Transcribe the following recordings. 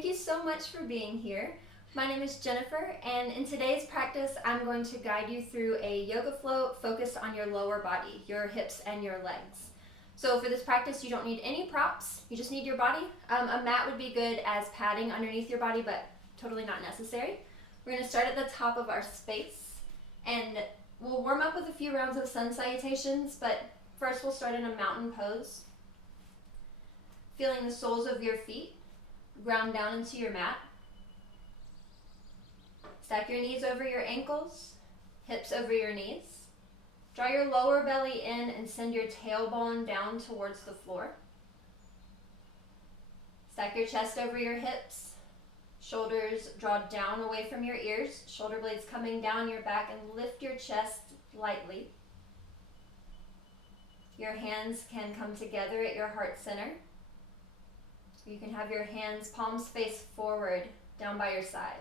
Thank you so much for being here. My name is Jennifer, and in today's practice, I'm going to guide you through a yoga float focused on your lower body, your hips and your legs. So for this practice, you don't need any props, you just need your body. A mat would be good as padding underneath your body, but totally not necessary. We're going to start at the top of our space, and we'll warm up with a few rounds of sun salutations, but first we'll start in a mountain pose. Feeling the soles of your feet ground down into your mat. Stack your knees over your ankles, hips over your knees. Draw your lower belly in and send your tailbone down towards the floor. Stack your chest over your hips. Shoulders draw down away from your ears, shoulder blades coming down your back, and lift your chest lightly. Your hands can come together at your heart center. You can have your hands palms face forward down by your side.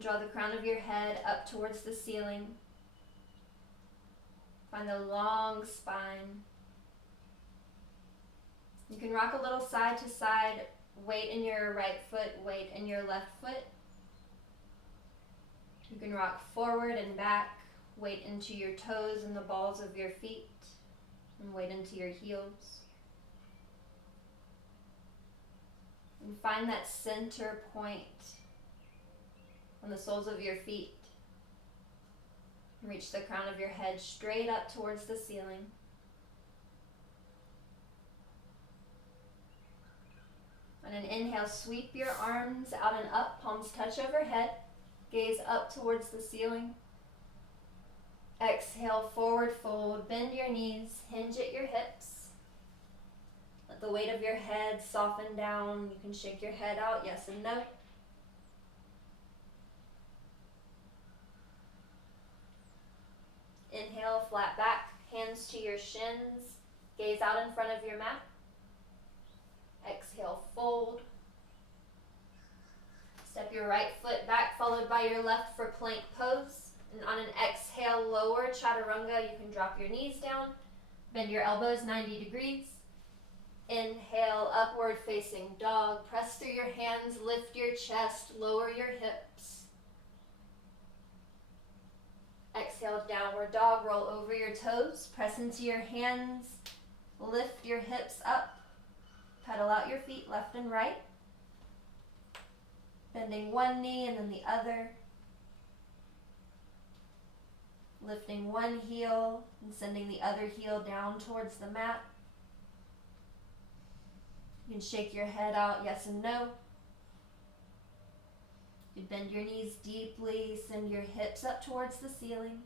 Draw the crown of your head up towards the ceiling. Find the long spine. You can rock a little side to side, weight in your right foot, weight in your left foot. You can rock forward and back, weight into your toes and the balls of your feet, and weight into your heels. And find that center point on the soles of your feet. And reach the crown of your head straight up towards the ceiling. On an inhale, sweep your arms out and up, palms touch overhead, gaze up towards the ceiling. Exhale, forward fold, bend your knees, hinge at your hips. Let the weight of your head soften down. You can shake your head out, yes and no. Inhale, flat back, hands to your shins, gaze out in front of your mat. Exhale, fold. Step your right foot back, followed by your left for plank pose. And on an exhale, lower chaturanga, you can drop your knees down, bend your elbows 90 degrees. Inhale, upward facing dog. Press through your hands, lift your chest, lower your hips. Exhale, downward dog, roll over your toes, press into your hands, lift your hips up, pedal out your feet left and right. Bending one knee and then the other. Lifting one heel and sending the other heel down towards the mat. You can shake your head out, yes and no. You bend your knees deeply, send your hips up towards the ceiling.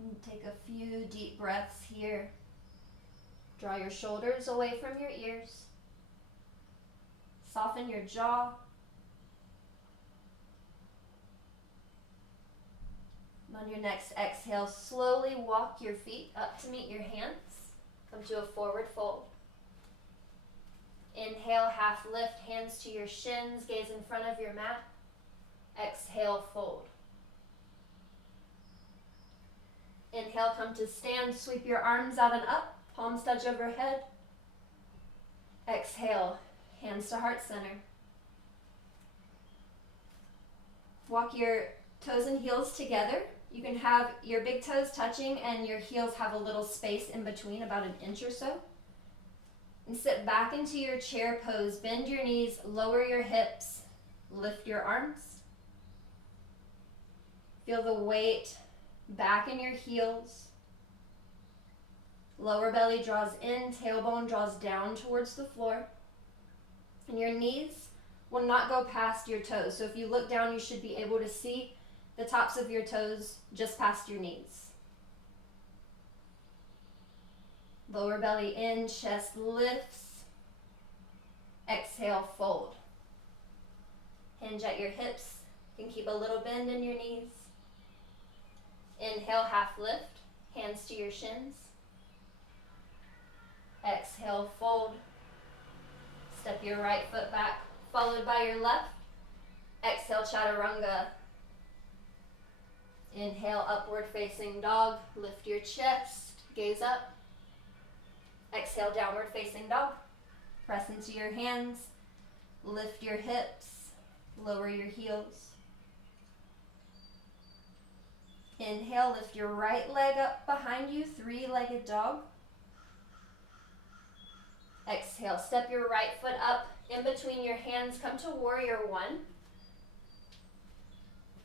And take a few deep breaths here. Draw your shoulders away from your ears. Soften your jaw. On your next exhale, slowly walk your feet up to meet your hands. Come to a forward fold. Inhale, half lift, hands to your shins, gaze in front of your mat. Exhale, fold. Inhale, come to stand, sweep your arms out and up, palms touch overhead. Exhale, hands to heart center. Walk your toes and heels together. You can have your big toes touching and your heels have a little space in between, about an inch or so. And sit back into your chair pose. Bend your knees, lower your hips, lift your arms. Feel the weight back in your heels. Lower belly draws in, tailbone draws down towards the floor. And your knees will not go past your toes. So if you look down, you should be able to see the tops of your toes just past your knees. Lower belly in, chest lifts. Exhale, fold. Hinge at your hips. You can keep a little bend in your knees. Inhale, half lift, hands to your shins. Exhale, fold. Step your right foot back, followed by your left. Exhale, chaturanga. Inhale, upward facing dog. Lift your chest, gaze up. Exhale, downward facing dog. Press into your hands. Lift your hips, lower your heels. Inhale, lift your right leg up behind you, three-legged dog. Exhale, step your right foot up in between your hands, come to warrior one.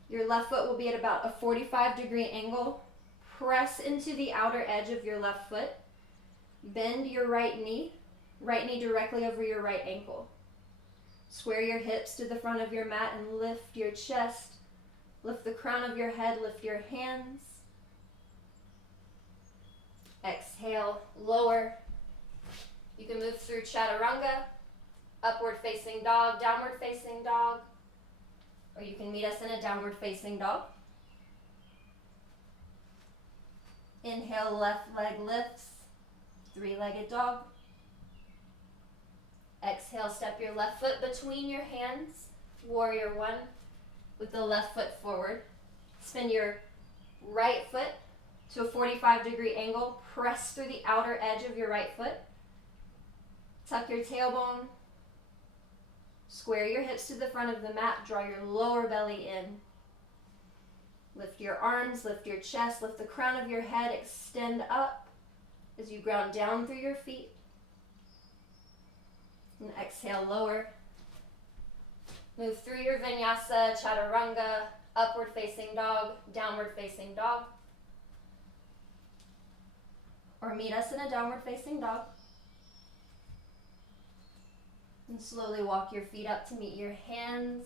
Your left foot will be at about a 45-degree angle. Press into the outer edge of your left foot. Bend your right knee directly over your right ankle. Square your hips to the front of your mat and lift your chest. Lift the crown of your head, lift your hands. Exhale, lower. You can move through chaturanga, upward facing dog, downward facing dog, or you can meet us in a downward facing dog. Inhale, left leg lifts, three-legged dog. Exhale, step your left foot between your hands, warrior one, with the left foot forward. Spin your right foot to a 45-degree angle. Press through the outer edge of your right foot. Tuck your tailbone. Square your hips to the front of the mat. Draw your lower belly in. Lift your arms, lift your chest, lift the crown of your head, extend up as you ground down through your feet. And exhale, lower. Move through your vinyasa, chaturanga, upward facing dog, downward facing dog. Or meet us in a downward facing dog. And slowly walk your feet up to meet your hands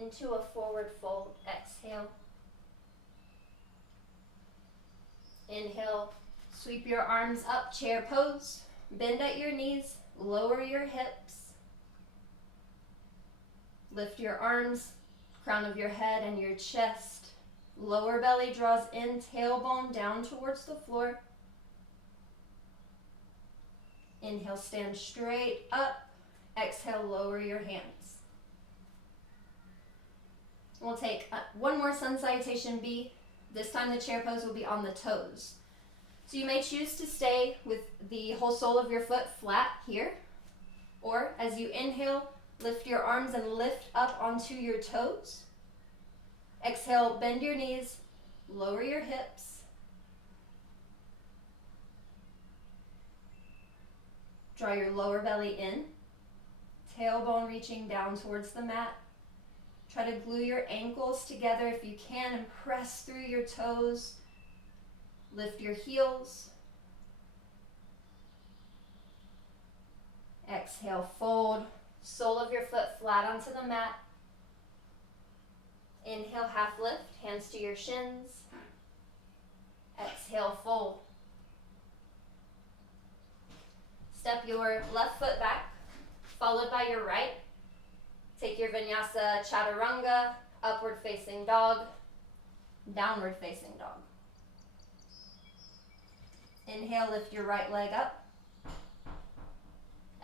into a forward fold. Exhale. Inhale, sweep your arms up, chair pose. Bend at your knees, lower your hips. Lift your arms, crown of your head and your chest. Lower belly draws in, tailbone down towards the floor. Inhale, stand straight up. Exhale, lower your hands. We'll take one more sun salutation B. This time the chair pose will be on the toes. So you may choose to stay with the whole sole of your foot flat here. Or as you inhale, lift your arms and lift up onto your toes. Exhale, bend your knees, lower your hips. Draw your lower belly in. Tailbone reaching down towards the mat. Try to glue your ankles together if you can and press through your toes. Lift your heels. Exhale, fold. Sole of your foot flat onto the mat. Inhale, half lift, hands to your shins. Exhale, fold. Step your left foot back, followed by your right. Take your vinyasa, chaturanga, upward facing dog, downward facing dog. Inhale, lift your right leg up.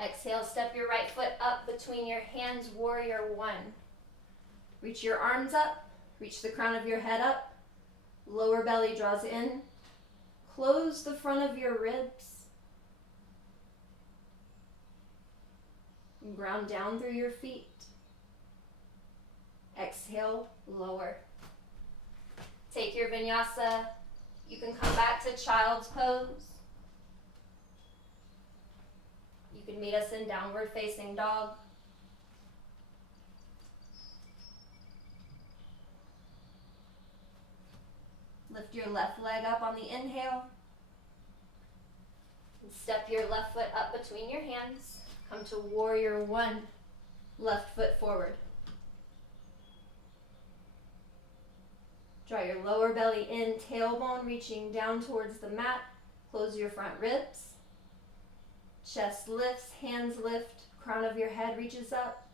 Exhale, step your right foot up between your hands, warrior one. Reach your arms up, reach the crown of your head up. Lower belly draws in. Close the front of your ribs. Ground down through your feet. Exhale, lower. Take your vinyasa. You can come back to child's pose. You can meet us in downward facing dog. Lift your left leg up on the inhale. And step your left foot up between your hands. Come to warrior one, left foot forward. Draw your lower belly in, tailbone reaching down towards the mat. Close your front ribs. Chest lifts, hands lift, crown of your head reaches up.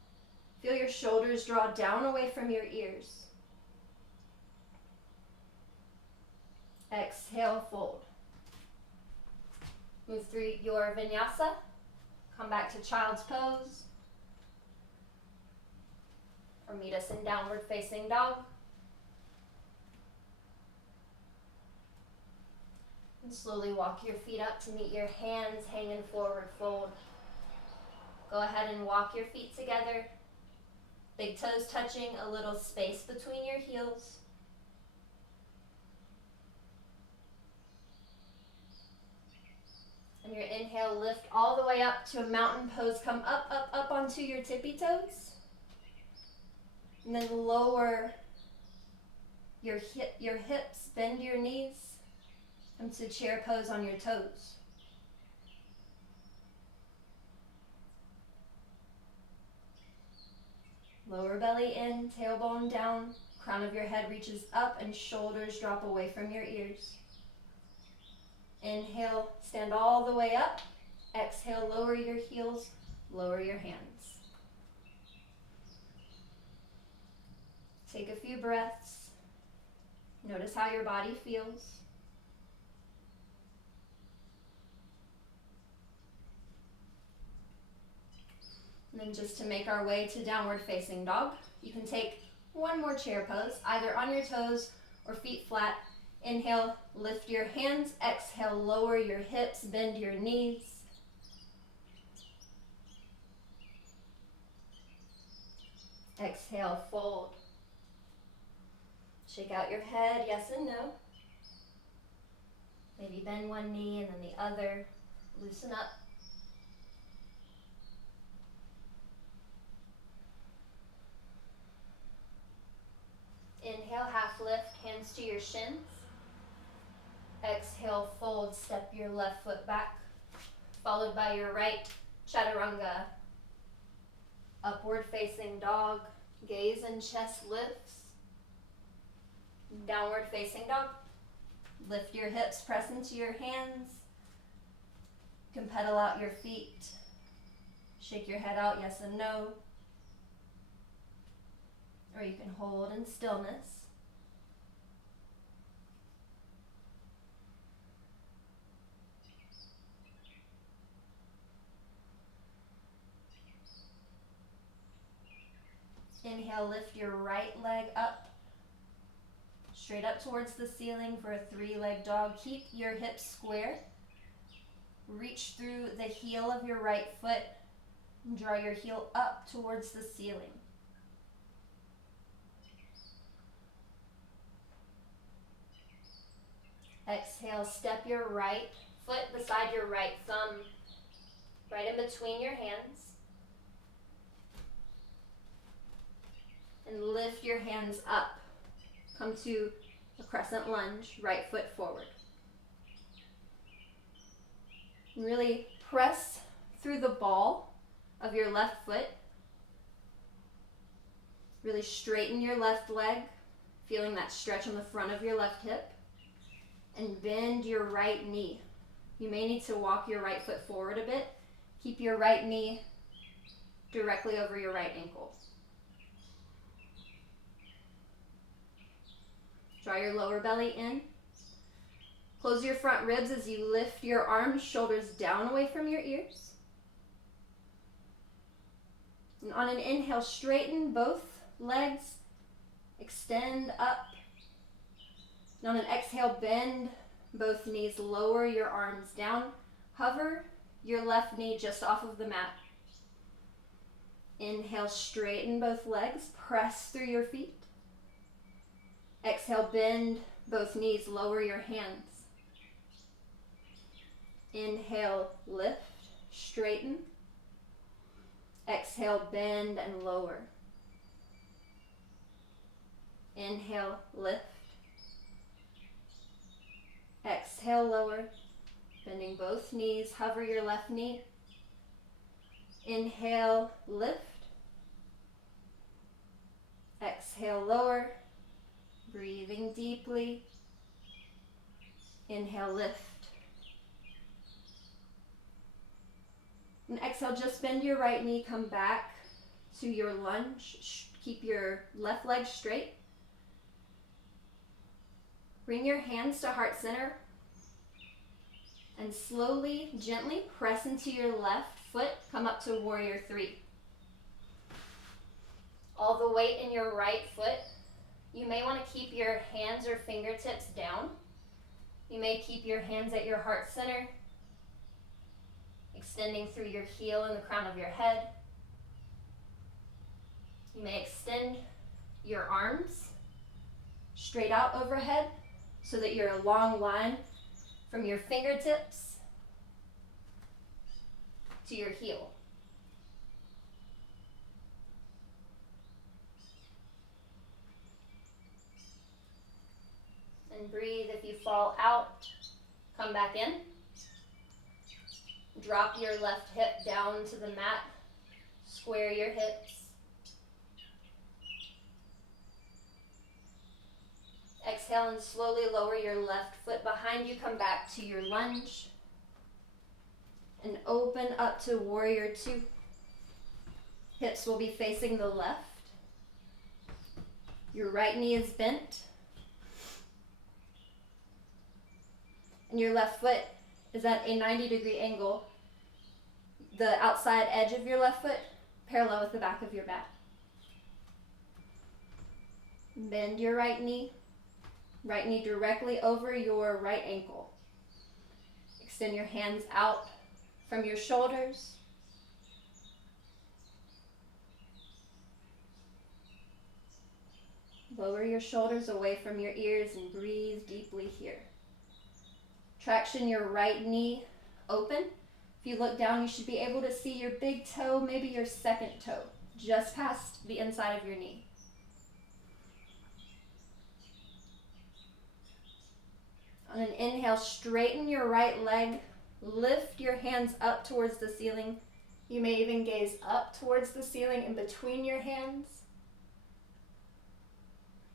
Feel your shoulders draw down away from your ears. Exhale, fold. Move through your vinyasa. Come back to child's pose. or meet us in downward facing dog. And slowly walk your feet up to meet your hands hanging forward fold. Go ahead and walk your feet together. Big toes touching, a little space between your heels. And your inhale, lift all the way up to a mountain pose. Come up, up, up onto your tippy toes. And then lower your hips, bend your knees. Come to chair pose on your toes. Lower belly in, tailbone down, crown of your head reaches up and shoulders drop away from your ears. Inhale, stand all the way up. Exhale, lower your heels, lower your hands. Take a few breaths. Notice how your body feels. And then just to make our way to downward facing dog, you can take one more chair pose, either on your toes or feet flat. Inhale, lift your hands. Exhale, lower your hips, bend your knees. Exhale, fold. Shake out your head, yes and no. Maybe bend one knee and then the other. Loosen up. Inhale, half lift, hands to your shins. Exhale, fold, step your left foot back, followed by your right, chaturanga. Upward facing dog, gaze and chest lifts. Downward facing dog. Lift your hips, press into your hands. You can pedal out your feet. Shake your head out, yes and no. Or you can hold in stillness. Inhale, lift your right leg up, straight up towards the ceiling for a three-leg dog. Keep your hips square. Reach through the heel of your right foot and draw your heel up towards the ceiling. Exhale, step your right foot beside your right thumb, right in between your hands. And lift your hands up. Come to a crescent lunge, right foot forward. And really press through the ball of your left foot. Really straighten your left leg, feeling that stretch on the front of your left hip. And bend your right knee. You may need to walk your right foot forward a bit. Keep your right knee directly over your right ankle. Draw your lower belly in. Close your front ribs as you lift your arms, shoulders down away from your ears. And on an inhale, straighten both legs. Extend up. And on an exhale, bend both knees, lower your arms down. Hover your left knee just off of the mat. Inhale, straighten both legs, press through your feet. Exhale, bend both knees, lower your hands. Inhale, lift, straighten. Exhale, bend and lower. Inhale, lift. Exhale, lower, bending both knees, hover your left knee. Inhale, lift. Exhale, lower, breathing deeply. Inhale, lift. And exhale, just bend your right knee, come back to your lunge. Keep your left leg straight. Bring your hands to heart center and slowly, gently press into your left foot. Come up to warrior three. All the weight in your right foot. You may want to keep your hands or fingertips down. You may keep your hands at your heart center, extending through your heel and the crown of your head. You may extend your arms straight out overhead so that you're a long line from your fingertips to your heel. And breathe. If you fall out, come back in. Drop your left hip down to the mat. Square your hips. Exhale and slowly lower your left foot behind you. Come back to your lunge. And open up to warrior two. Hips will be facing the left. Your right knee is bent. And your left foot is at a 90-degree angle. The outside edge of your left foot parallel with the back of your mat. Bend your right knee directly over your right ankle. Extend your hands out from your shoulders. Lower your shoulders away from your ears and breathe deeply here. Traction your right knee open. If you look down, you should be able to see your big toe, maybe your second toe, just past the inside of your knee. On an inhale, straighten your right leg. Lift your hands up towards the ceiling. You may even gaze up towards the ceiling in between your hands.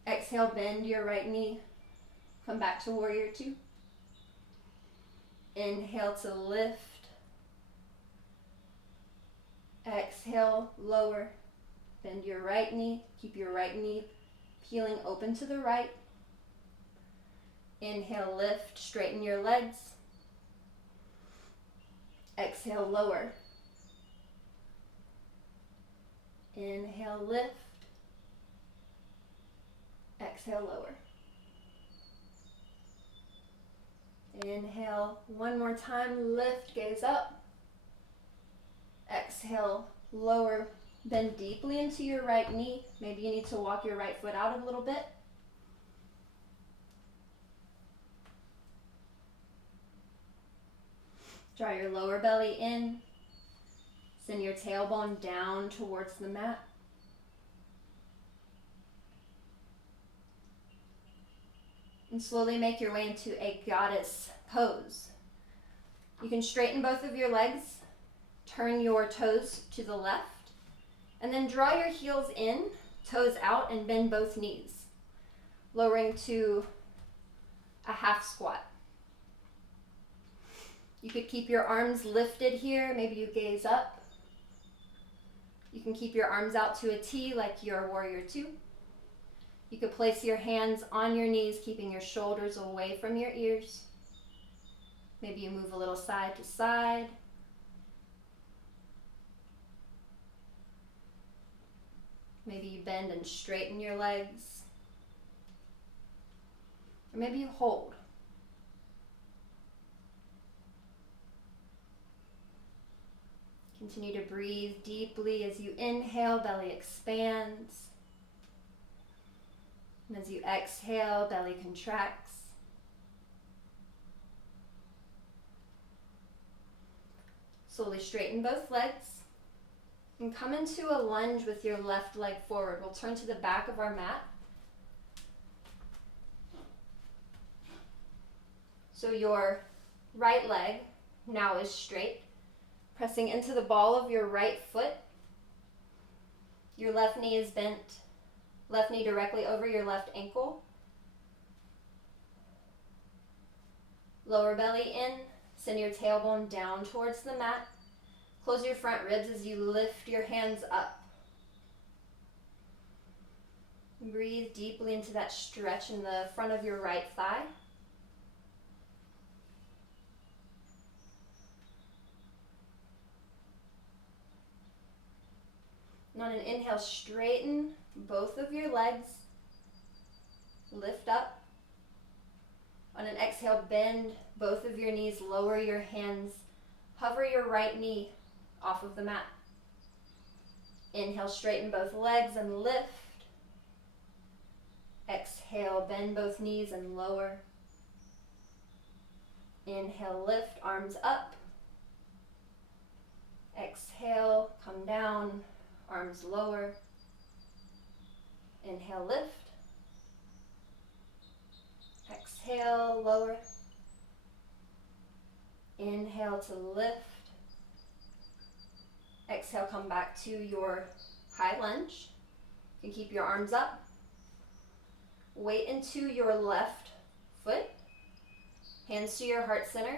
Exhale, bend your right knee. Come back to warrior two. Inhale to lift. Exhale, lower. Bend your right knee. Keep your right knee peeling open to the right. Inhale, lift. Straighten your legs. Exhale, lower. Inhale, lift. Exhale, lower. Inhale, one more time, lift, gaze up. Exhale, lower, bend deeply into your right knee. Maybe you need to walk your right foot out a little bit. Draw your lower belly in. Send your tailbone down towards the mat. And slowly make your way into a goddess pose. You can straighten both of your legs, turn your toes to the left, and then draw your heels in, toes out, and bend both knees, lowering to a half squat. You could keep your arms lifted here, maybe you gaze up. You can keep your arms out to a T like your warrior two. You could place your hands on your knees, keeping your shoulders away from your ears. Maybe you move a little side to side. Maybe you bend and straighten your legs. Or maybe you hold. Continue to breathe deeply as you inhale, belly expands. And as you exhale, belly contracts. Slowly straighten both legs and come into a lunge with your left leg forward. We'll turn to the back of our mat. So your right leg now is straight, pressing into the ball of your right foot. Your left knee is bent. Left knee directly over your left ankle. Lower belly in. Send your tailbone down towards the mat. Close your front ribs as you lift your hands up. Breathe deeply into that stretch in the front of your right thigh. And on an inhale, straighten both of your legs. Lift up. On an exhale, bend both of your knees, lower your hands. Hover your right knee off of the mat. Inhale, straighten both legs and lift. Exhale, bend both knees and lower. Inhale, lift, arms up. Exhale, come down, arms lower. Inhale, lift. Exhale, lower. Inhale to lift. Exhale, come back to your high lunge. You can keep your arms up. Weight into your left foot. Hands to your heart center.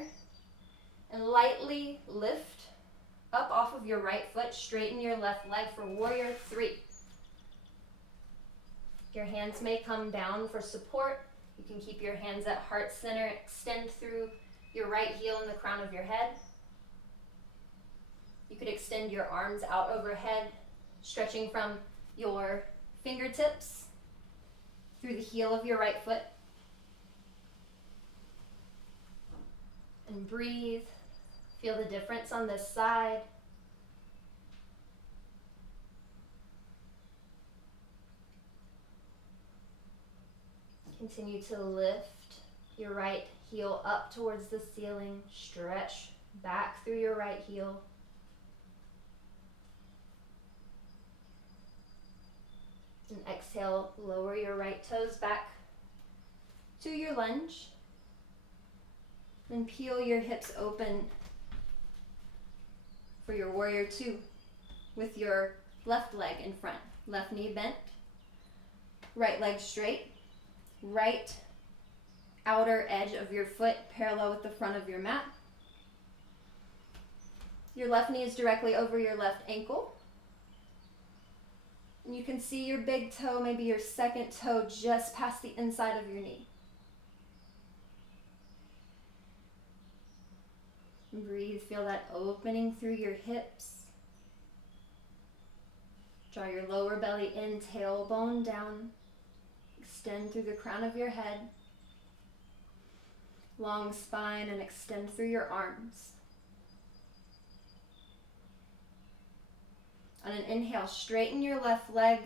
And lightly lift up off of your right foot. Straighten your left leg for warrior 3. Your hands may come down for support. You can keep your hands at heart center. Extend through your right heel and the crown of your head. You could extend your arms out overhead, stretching from your fingertips through the heel of your right foot. And breathe. Feel the difference on this side. Continue to lift your right heel up towards the ceiling. Stretch back through your right heel. And exhale, lower your right toes back to your lunge. Then peel your hips open for your warrior 2 with your left leg in front. Left knee bent, right leg straight, right outer edge of your foot parallel with the front of your mat. Your left knee is directly over your left ankle. And you can see your big toe, maybe your second toe, just past the inside of your knee. And breathe, feel that opening through your hips. Draw your lower belly in, tailbone down. Extend through the crown of your head. Long spine and extend through your arms. On an inhale, straighten your left leg.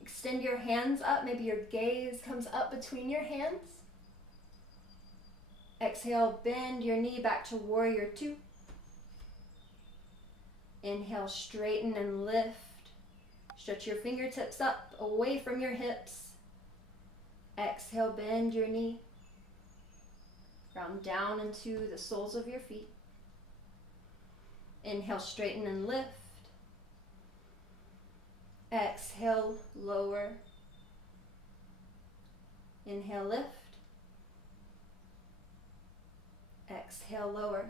Extend your hands up. Maybe your gaze comes up between your hands. Exhale, bend your knee back to warrior 2. Inhale, straighten and lift. Stretch your fingertips up away from your hips. Exhale, bend your knee. Ground down into the soles of your feet. Inhale, straighten and lift. Exhale, lower. Inhale, lift. Exhale, lower.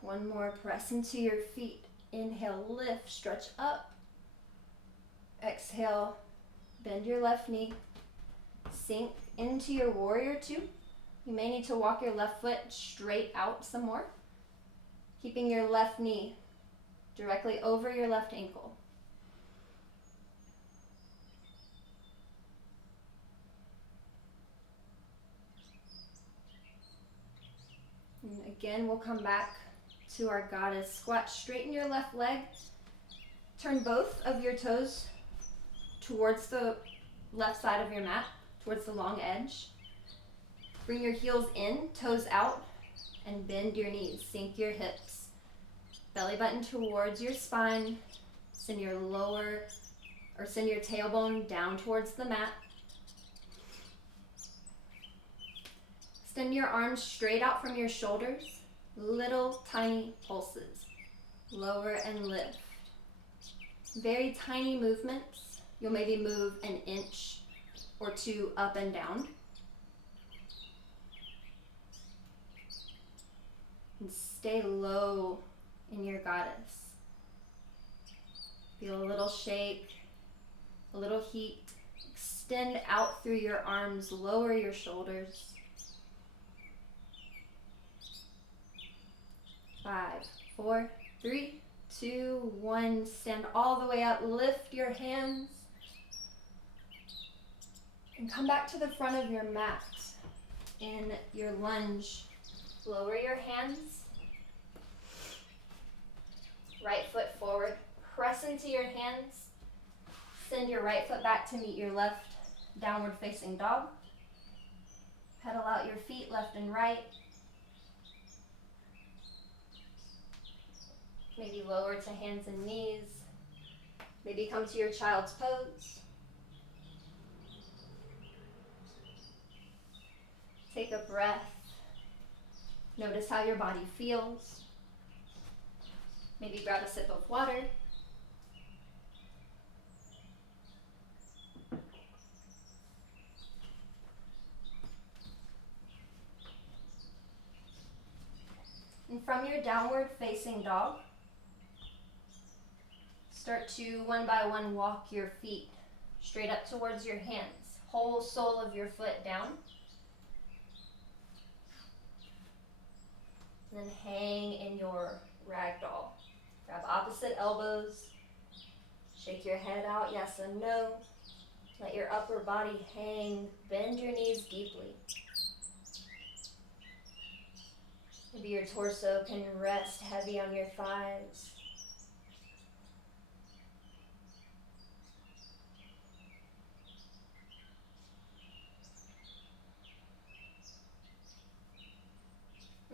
One more, press into your feet. Inhale, lift, stretch up. Exhale, bend your left knee. Sink into your warrior 2. You may need to walk your left foot straight out some more, keeping your left knee directly over your left ankle. And again, we'll come back to our goddess squat. Straighten your left leg. Turn both of your toes towards the left side of your mat, towards the long edge. Bring your heels in, toes out, and bend your knees. Sink your hips. Belly button towards your spine. Send your tailbone down towards the mat. Extend your arms straight out from your shoulders. Little tiny pulses. Lower and lift. Very tiny movements. You'll maybe move an inch or 2 up and down. And stay low in your goddess. Feel a little shake, a little heat. Extend out through your arms, lower your shoulders. 5, 4, 3, 2, 1. Stand all the way up. Lift your hands. And come back to the front of your mat in your lunge. Lower your hands. Right foot forward. Press into your hands. Send your right foot back to meet your left. Downward facing dog. Pedal out your feet left and right. Maybe lower to hands and knees. Maybe come to your child's pose. Take a breath. Notice how your body feels. Maybe grab a sip of water. And from your downward facing dog, start to one by one walk your feet straight up towards your hands. Whole sole of your foot down. And then hang in your ragdoll. Grab opposite elbows. Shake your head out, yes and no. Let your upper body hang. Bend your knees deeply. Maybe your torso can rest heavy on your thighs.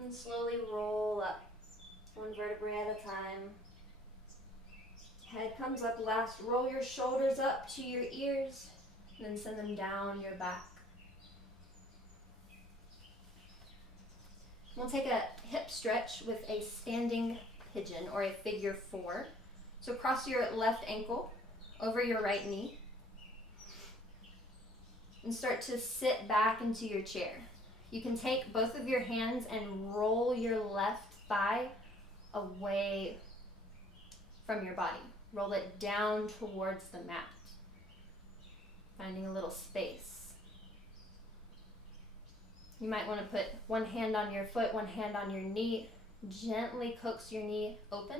And slowly roll up, one vertebrae at a time. Head comes up last. Roll your shoulders up to your ears, and then send them down your back. We'll take a hip stretch with a standing pigeon or a figure 4. So cross your left ankle over your right knee and start to sit back into your chair. You can take both of your hands and roll your left thigh away from your body. Roll it down towards the mat, finding a little space. You might want to put one hand on your foot, one hand on your knee. Gently coax your knee open.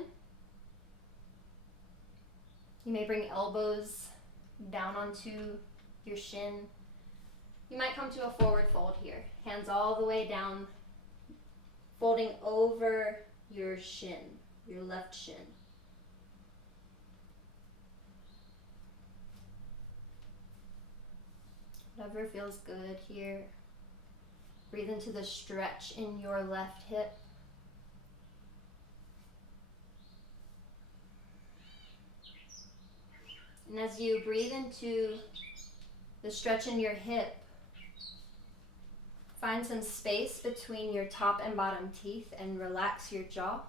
You may bring elbows down onto your shin. You might come to a forward fold here. Hands all the way down, folding over your shin, your left shin. Whatever feels good here. Breathe into the stretch in your left hip. And as you breathe into the stretch in your hip, find some space between your top and bottom teeth and relax your jaw.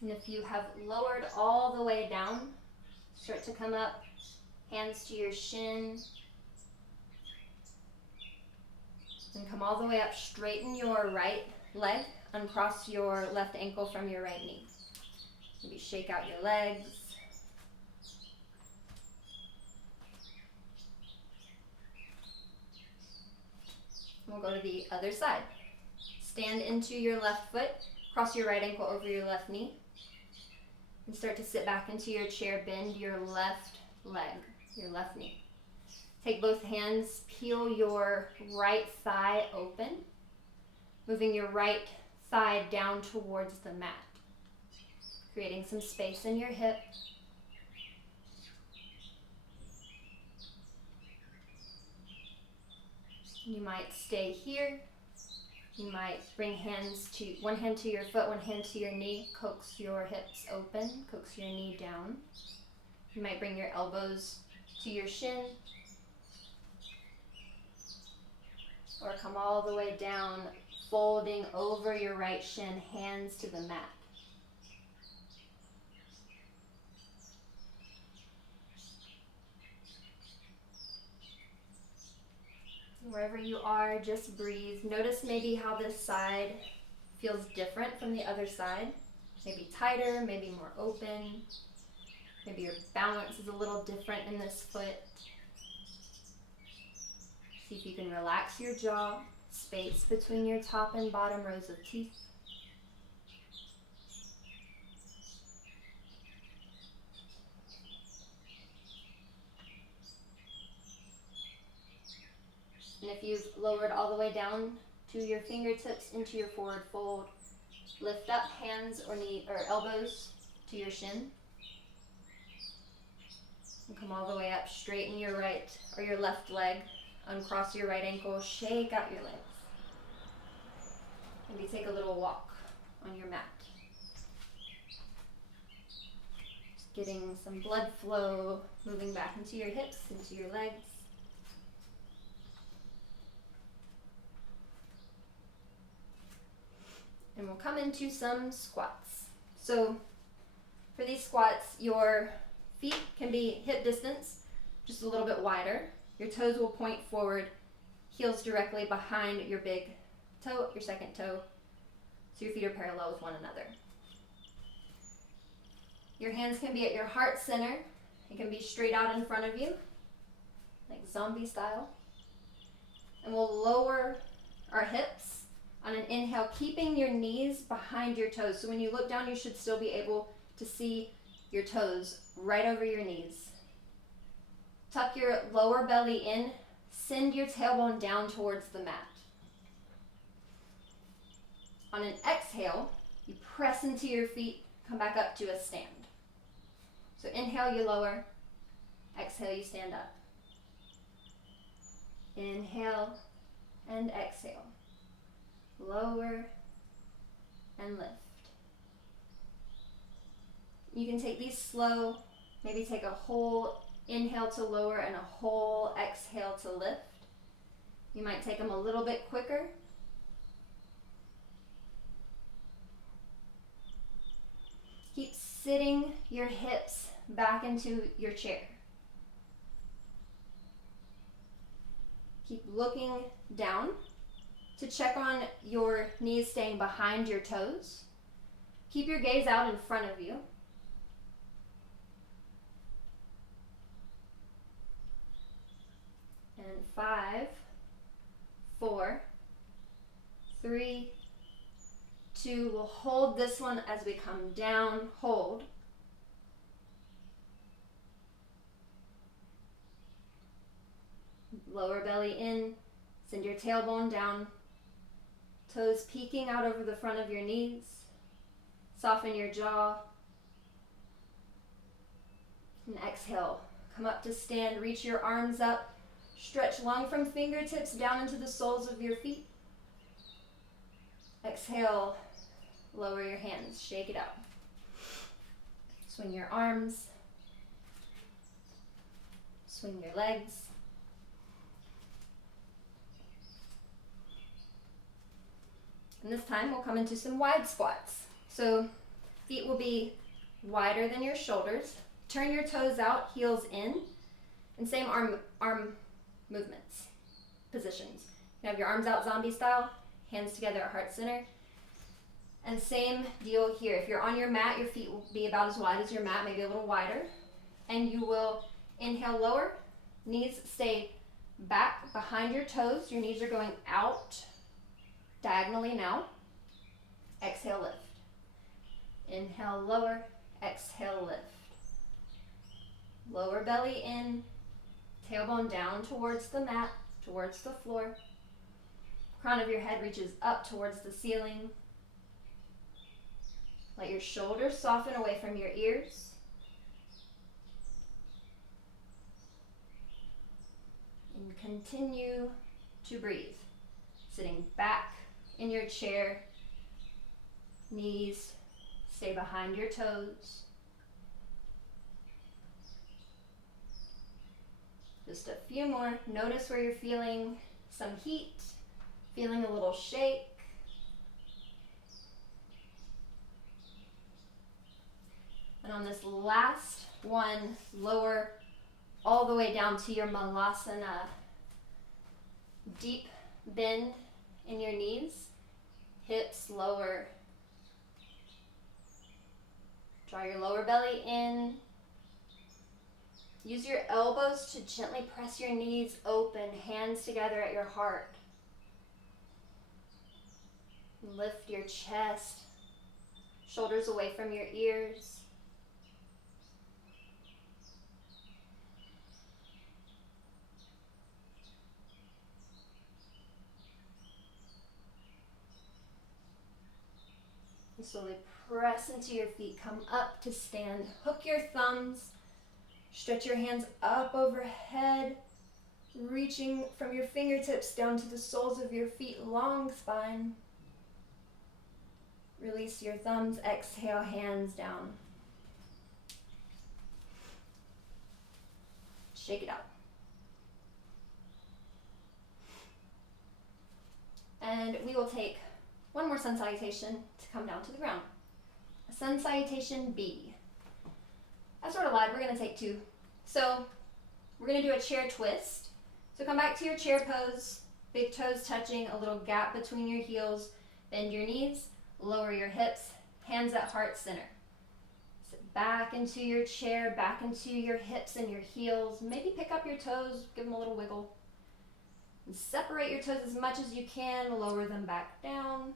And if you have lowered all the way down, start to come up, hands to your shin. And come all the way up, straighten your right leg, uncross your left ankle from your right knee. Maybe shake out your legs. We'll go to the other side. Stand into your left foot, cross your right ankle over your left knee. And start to sit back into your chair, bend your left leg, your left knee. Take both hands, peel your right thigh open, moving your right thigh down towards the mat, creating some space in your hip. You might stay here. You might bring one hand to your foot, one hand to your knee, coax your hips open, coax your knee down. You might bring your elbows to your shin, or come all the way down, folding over your right shin, hands to the mat. Wherever you are, just breathe. Notice maybe how this side feels different from the other side. Maybe tighter, maybe more open. Maybe your balance is a little different in this foot. See if you can relax your jaw, space between your top and bottom rows of teeth. And if you've lowered all the way down to your fingertips into your forward fold, lift up hands or elbows to your shin. And come all the way up, straighten your right or your left leg, uncross your right ankle, shake out your legs. Maybe take a little walk on your mat. Just getting some blood flow moving back into your hips, into your legs. And we'll come into some squats. So for these squats, your feet can be hip distance, just a little bit wider. Your toes will point forward, heels directly behind your big toe, your second toe, so your feet are parallel with one another. Your hands can be at your heart center. It can be straight out in front of you, like zombie style. And we'll lower our hips on an inhale, keeping your knees behind your toes. So when you look down, you should still be able to see your toes right over your knees. Tuck your lower belly in, send your tailbone down towards the mat. On an exhale, you press into your feet, come back up to a stand. So inhale, you lower. Exhale, you stand up. Inhale and exhale. Lower and lift. You can take these slow, maybe take a whole inhale to lower and a whole exhale to lift. You might take them a little bit quicker. Keep sitting your hips back into your chair. Keep looking down to check on your knees staying behind your toes. Keep your gaze out in front of you. And 5, 4, 3, 2. We'll hold this one as we come down. Hold. Lower belly in. Send your tailbone down. Toes peeking out over the front of your knees. Soften your jaw. And exhale. Come up to stand. Reach your arms up. Stretch long from fingertips down into the soles of your feet. Exhale. Lower your hands. Shake it out. Swing your arms. Swing your legs. And this time we'll come into some wide squats. So feet will be wider than your shoulders. Turn your toes out, heels in, and same arm movements, positions. You have your arms out zombie style, hands together at heart center. And same deal here. If you're on your mat, your feet will be about as wide as your mat, maybe a little wider. And you will inhale lower, knees stay back behind your toes. Your knees are going out diagonally now. Exhale, lift. Inhale, lower. Exhale, lift. Lower belly in. Tailbone down towards the mat, towards the floor. Crown of your head reaches up towards the ceiling. Let your shoulders soften away from your ears. And continue to breathe. Sitting back in your chair, knees stay behind your toes. Just a few more. Notice where you're feeling some heat, feeling a little shake. And on this last one, lower all the way down to your malasana. Deep bend in your knees, hips lower. Draw your lower belly in, Use your elbows to gently press your knees open, hands together at your heart. Lift your chest, shoulders away from your ears. And slowly press into your feet, come up to stand. Hook your thumbs, stretch your hands up overhead, reaching from your fingertips down to the soles of your feet, long spine. Release your thumbs, exhale, hands down. Shake it out. And we will take one more sun salutation to come down to the ground. A sun salutation B. I sort of lied, we're gonna take two. So we're gonna do a chair twist. So come back to your chair pose, big toes touching, a little gap between your heels, bend your knees, lower your hips, hands at heart center. Sit back into your chair, back into your hips and your heels. Maybe pick up your toes, give them a little wiggle. And separate your toes as much as you can, lower them back down.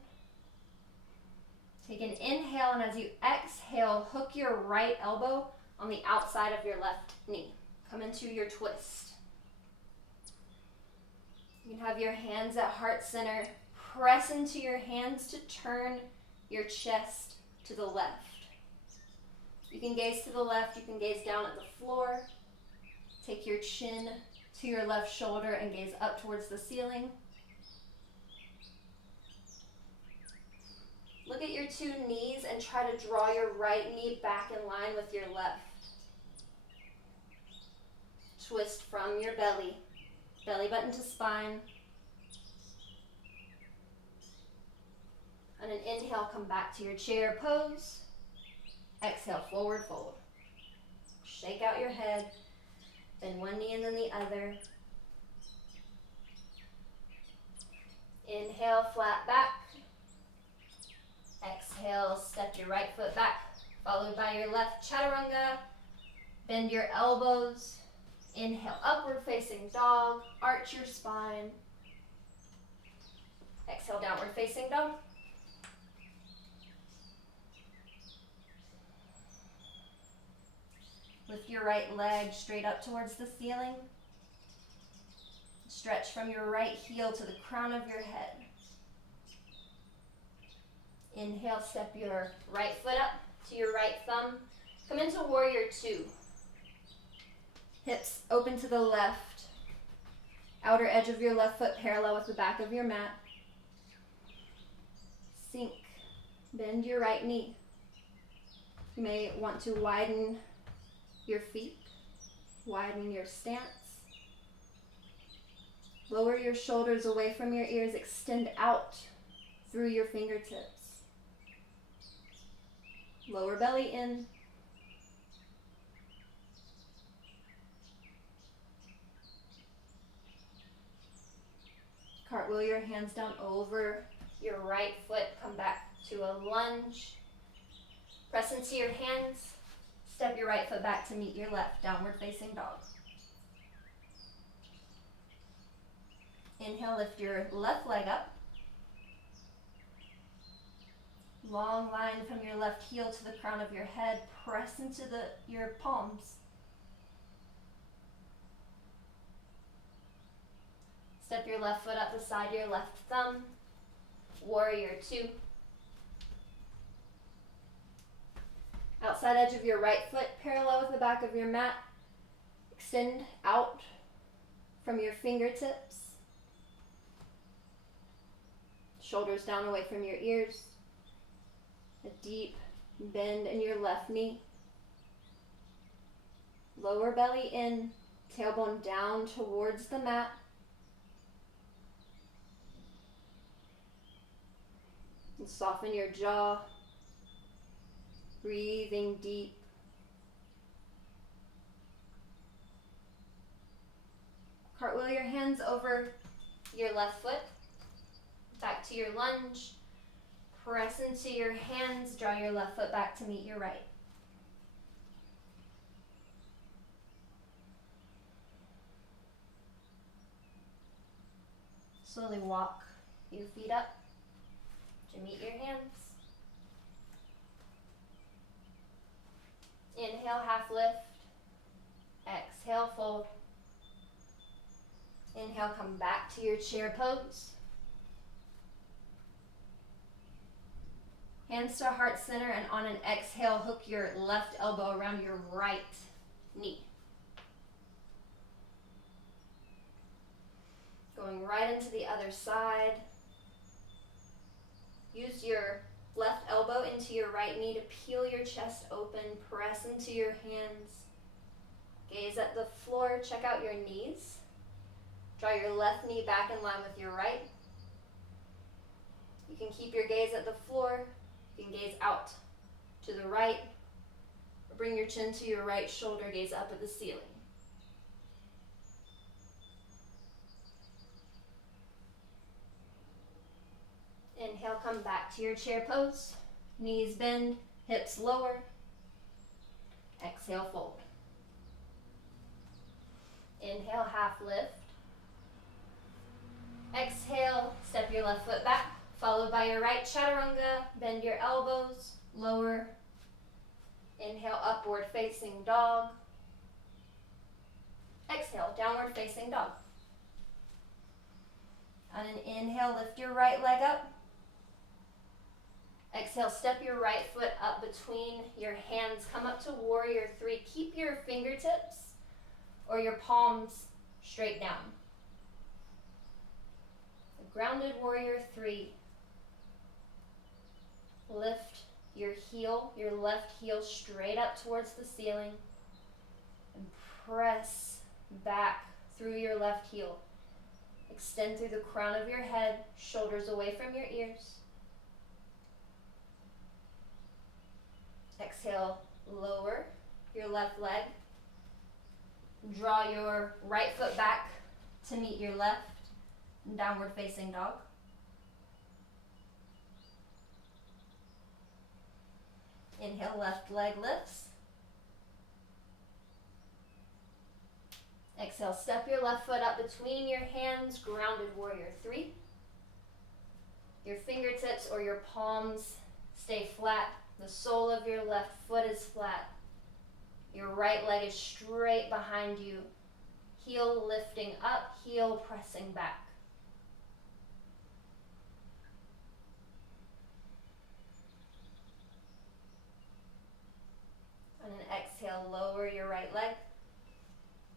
Take an inhale, and as you exhale, hook your right elbow on the outside of your left knee. Come into your twist. You can have your hands at heart center. Press into your hands to turn your chest to the left. You can gaze to the left, you can gaze down at the floor. Take your chin to your left shoulder and gaze up towards the ceiling. Look at your two knees and try to draw your right knee back in line with your left. Twist from your belly, belly button to spine. On an inhale, come back to your chair pose. Exhale, forward fold. Shake out your head, bend one knee and then the other. Inhale, flat back. Exhale, step your right foot back, followed by your left chaturanga. Bend your elbows. Inhale, upward facing dog. Arch your spine. Exhale, downward facing dog. Lift your right leg straight up towards the ceiling. Stretch from your right heel to the crown of your head. Inhale, step your right foot up to your right thumb. Come into warrior two. Hips open to the left. Outer edge of your left foot parallel with the back of your mat. Sink. Bend your right knee. You may want to widen your feet, widen your stance. Lower your shoulders away from your ears, extend out through your fingertips. Lower belly in. Cartwheel your hands down over your right foot, come back to a lunge. Press into your hands. Step your right foot back to meet your left, downward facing dog. Inhale, lift your left leg up. Long line from your left heel to the crown of your head. Press into your palms. Step your left foot up beside your left thumb. Warrior two. Outside edge of your right foot parallel with the back of your mat. Extend out from your fingertips. Shoulders down away from your ears. A deep bend in your left knee. Lower belly in, tailbone down towards the mat. And soften your jaw. Breathing deep. Cartwheel your hands over your left foot. Back to your lunge. Press into your hands. Draw your left foot back to meet your right. Slowly walk your feet up to meet your hands. Inhale, half lift. Exhale, fold. Inhale, come back to your chair pose. Hands to heart center, and on an exhale, hook your left elbow around your right knee. Going right into the other side. Use your left elbow into your right knee to peel your chest open, press into your hands. Gaze at the floor, check out your knees. Draw your left knee back in line with your right. You can keep your gaze at the floor. You can gaze out to the right, or bring your chin to your right shoulder, gaze up at the ceiling. Inhale, come back to your chair pose. Knees bend, hips lower. Exhale, fold. Inhale, half lift. Exhale, step your left foot back, followed by your right chaturanga. Bend your elbows, lower. Inhale, upward facing dog. Exhale, downward facing dog. On an inhale, lift your right leg up. Exhale, step your right foot up between your hands. Come up to warrior three. Keep your fingertips or your palms straight down. Grounded warrior three. Lift your heel, your left heel straight up towards the ceiling, and press back through your left heel. Extend through the crown of your head, shoulders away from your ears. Exhale, lower your left leg. Draw your right foot back to meet your left. Downward facing dog. Inhale, left leg lifts. Exhale, step your left foot up between your hands, grounded warrior three. Your fingertips or your palms stay flat. The sole of your left foot is flat. Your right leg is straight behind you. Heel lifting up, heel pressing back. On an exhale, lower your right leg.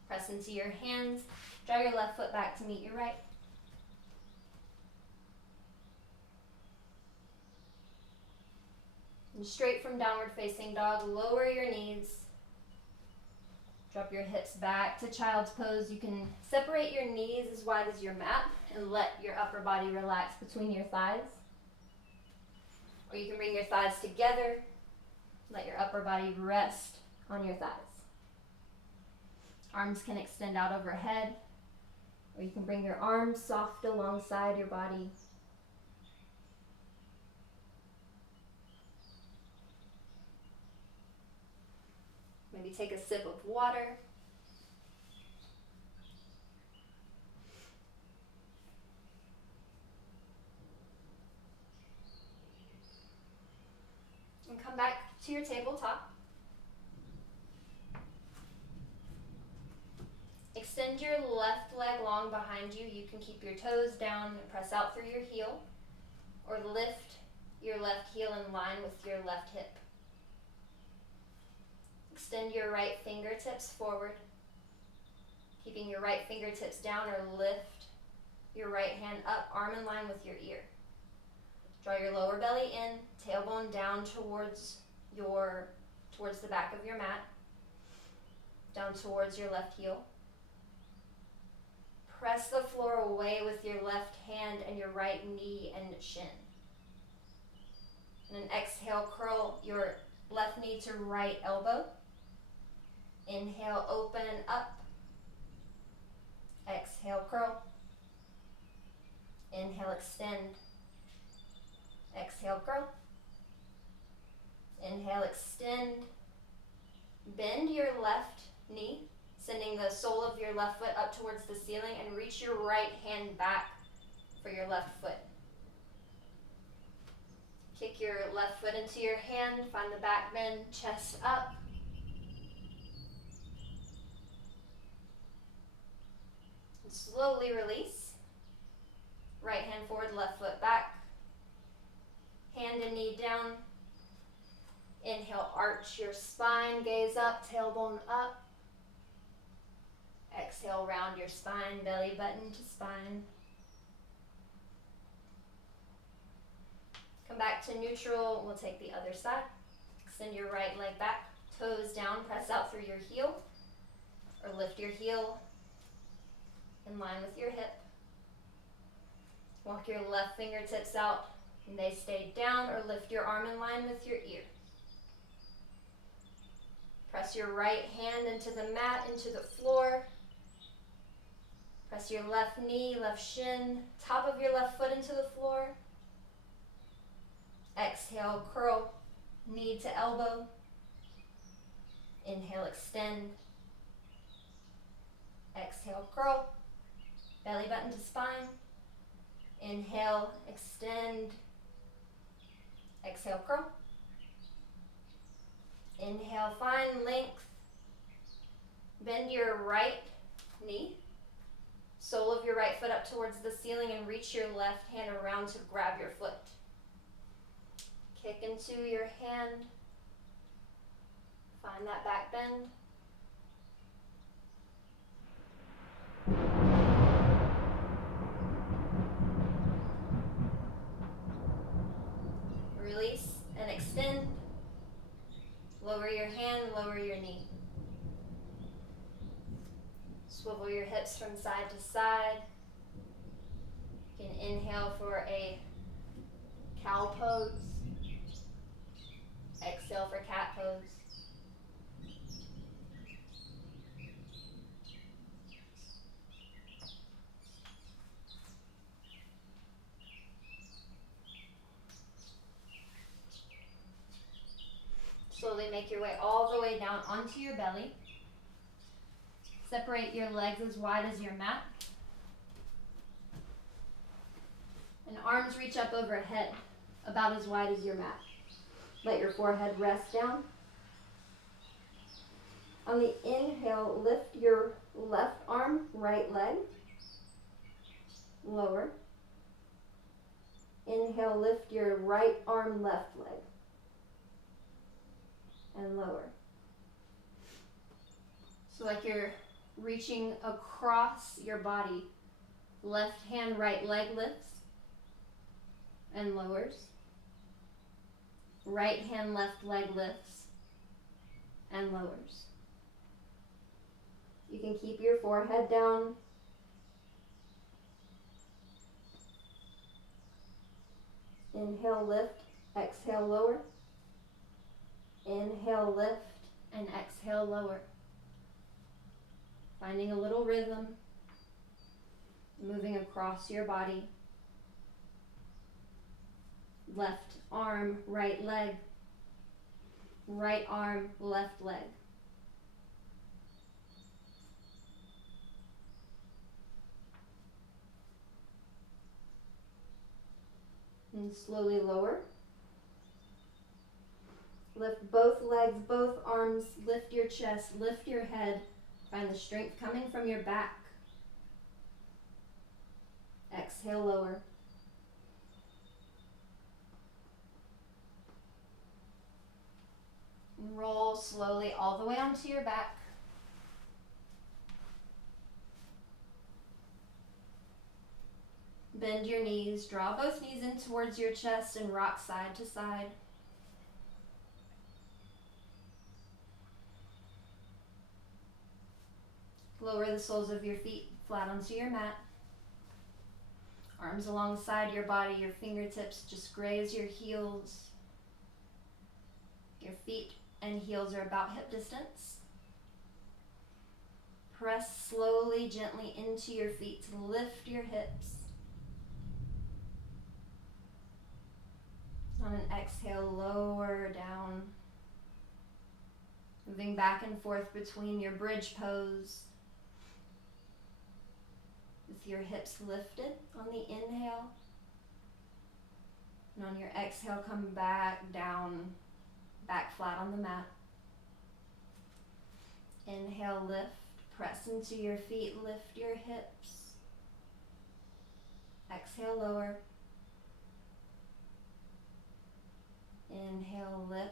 Press into your hands. Draw your left foot back to meet your right. And straight from downward facing dog, lower your knees. Drop your hips back to child's pose. You can separate your knees as wide as your mat and let your upper body relax between your thighs. Or you can bring your thighs together. Let your upper body rest on your thighs. Arms can extend out overhead, or you can bring your arms soft alongside your body. Maybe take a sip of water. And come back to your tabletop. Extend your left leg long behind you. You can keep your toes down and press out through your heel, or lift your left heel in line with your left hip. Extend your right fingertips forward, keeping your right fingertips down, or lift your right hand up, arm in line with your ear. Draw your lower belly in, tailbone down towards the back of your mat, down towards your left heel. Press the floor away with your left hand and your right knee and shin. And then exhale, curl your left knee to right elbow. Inhale, open up. Exhale, curl. Inhale, extend. Exhale, curl. Inhale, extend. Bend your left knee, sending the sole of your left foot up towards the ceiling, and reach your right hand back your left foot. Kick your left foot into your hand, find the back bend, chest up. And slowly release. Right hand forward, left foot back. Hand and knee down. Inhale, arch your spine, gaze up, tailbone up. Exhale, round your spine, belly button to spine. Come back to neutral, we'll take the other side. Extend your right leg back, toes down, press out through your heel, or lift your heel in line with your hip. Walk your left fingertips out, and they stay down, or lift your arm in line with your ear. Press your right hand into the mat, into the floor. Press your left knee, left shin, top of your left foot into the floor. Exhale, curl, knee to elbow. Inhale, extend. Exhale, curl, belly button to spine. Inhale, extend. Exhale, curl. Inhale, find length. Bend your right knee. Sole of your right foot up towards the ceiling and reach your left hand around to grab your foot. Kick into your hand. Find that back bend. Release and extend. Lower your hand, lower your knee. Swivel your hips from side to side. You can inhale for a cow pose. Exhale for cat pose. Slowly make your way all the way down onto your belly. Separate your legs as wide as your mat. And arms reach up overhead, about as wide as your mat. Let your forehead rest down. On the inhale, lift your left arm, right leg. Lower. Inhale, lift your right arm, left leg. And lower. So like you're reaching across your body. Left hand, right leg lifts and lowers. Right hand, left leg lifts and lowers. You can keep your forehead down. Inhale, lift, exhale, lower. Inhale, lift, and exhale, lower. Finding a little rhythm, moving across your body. Left arm, right leg. Right arm, left leg. And slowly lower. Lift both legs, both arms, lift your chest, lift your head. Find the strength coming from your back. Exhale, lower. And roll slowly all the way onto your back. Bend your knees, draw both knees in towards your chest and rock side to side. Lower the soles of your feet flat onto your mat. Arms alongside your body, your fingertips just graze your heels. Your feet and heels are about hip distance. Press slowly, gently into your feet to lift your hips. On an exhale, lower down. Moving back and forth between your bridge pose. With your hips lifted on the inhale. And on your exhale, come back down, back flat on the mat. Inhale, lift, press into your feet, lift your hips. Exhale, lower. Inhale, lift.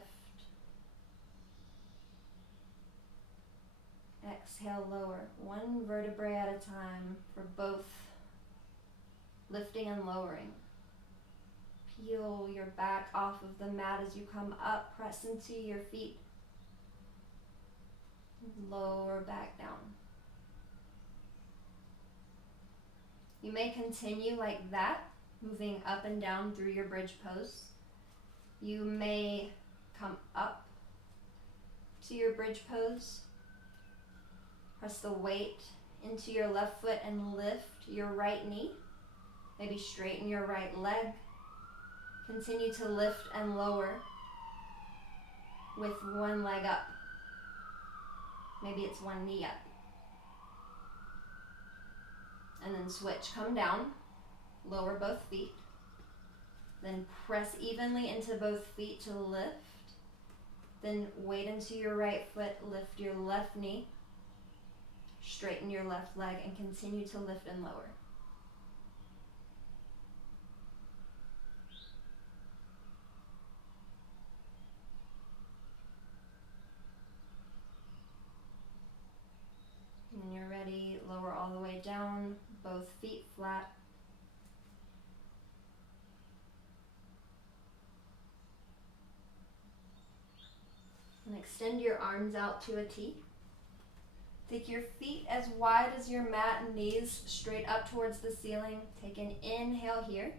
Exhale, lower. One vertebrae at a time for both lifting and lowering. Peel your back off of the mat as you come up, press into your feet. Lower back down. You may continue like that, moving up and down through your bridge pose. You may come up to your bridge pose. Press the weight into your left foot and lift your right knee. Maybe straighten your right leg. Continue to lift and lower with one leg up. Maybe it's one knee up. And then switch, come down, lower both feet. Then press evenly into both feet to lift. Then weight into your right foot, lift your left knee. Straighten your left leg and continue to lift and lower. When you're ready, lower all the way down, both feet flat. And extend your arms out to a T. Take your feet as wide as your mat and knees straight up towards the ceiling. Take an inhale here.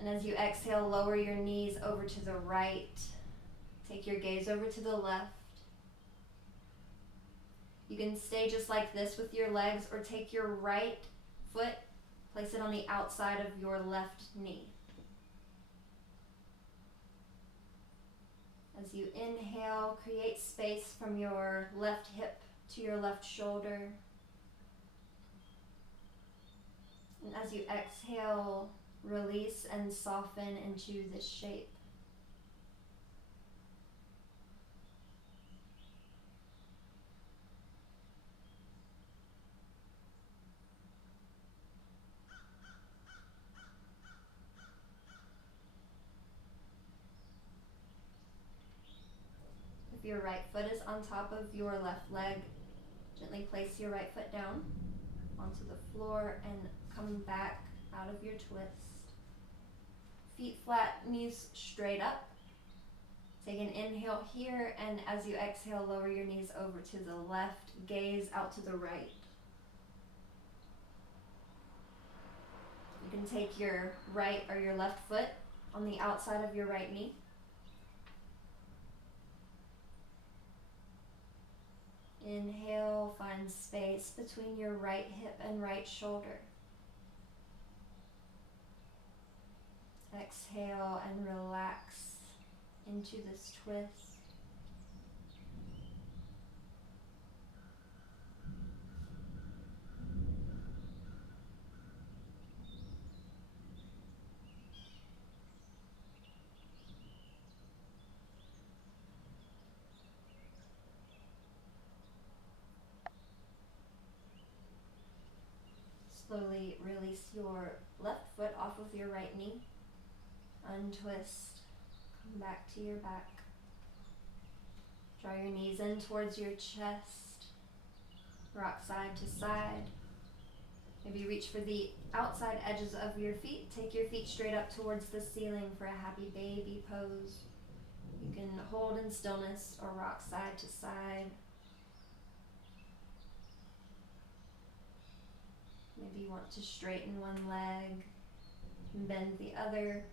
And as you exhale, lower your knees over to the right. Take your gaze over to the left. You can stay just like this with your legs or take your right foot, place it on the outside of your left knee. As you inhale, create space from your left hip to your left shoulder. And as you exhale, release and soften into this shape. If your right foot is on top of your left leg, gently place your right foot down onto the floor and come back out of your twist. Feet flat, knees straight up. Take an inhale here, and as you exhale, lower your knees over to the left, gaze out to the right. You can take your right or your left foot on the outside of your right knee. Inhale, find space between your right hip and right shoulder. Exhale and relax into this twist. Slowly release your left foot off of your right knee. Untwist. Come back to your back. Draw your knees in towards your chest. Rock side to side. Maybe reach for the outside edges of your feet. Take your feet straight up towards the ceiling for a happy baby pose. You can hold in stillness or rock side to side. Maybe you want to straighten one leg and bend the other.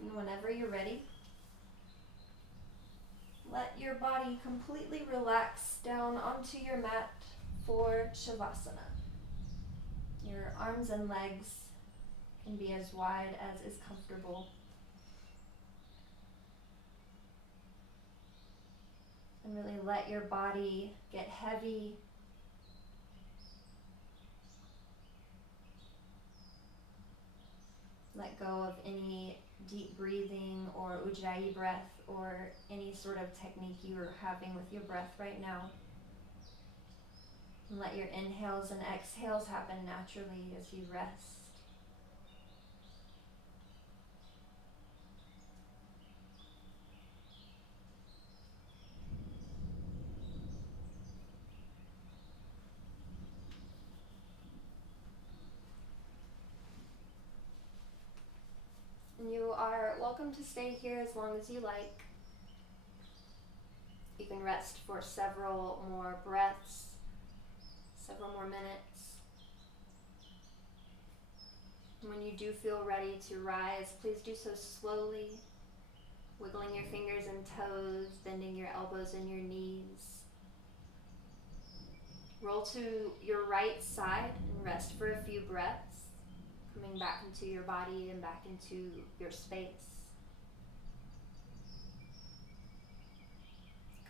And whenever you're ready, let your body completely relax down onto your mat for Shavasana. Your arms and legs can be as wide as is comfortable. And really let your body get heavy Let go of any deep breathing or ujjayi breath or any sort of technique you are having with your breath right now. And let your inhales and exhales happen naturally as you rest. And you are welcome to stay here as long as you like. You can rest for several more breaths, several more minutes. When you do feel ready to rise, please do so slowly, wiggling your fingers and toes, bending your elbows and your knees. Roll to your right side and rest for a few breaths, coming back into your body and back into your space.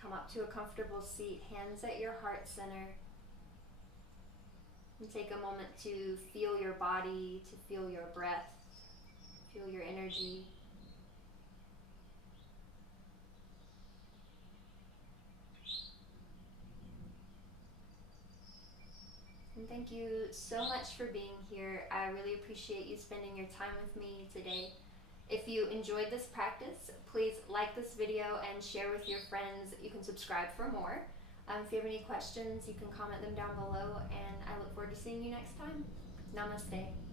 Come up to a comfortable seat, hands at your heart center. And take a moment to feel your body, to feel your breath, feel your energy. And thank you so much for being here. I really appreciate you spending your time with me today. If you enjoyed this practice, please like this video and share with your friends. You can subscribe for more. If you have any questions, you can comment them down below, and I look forward to seeing you next time. Namaste.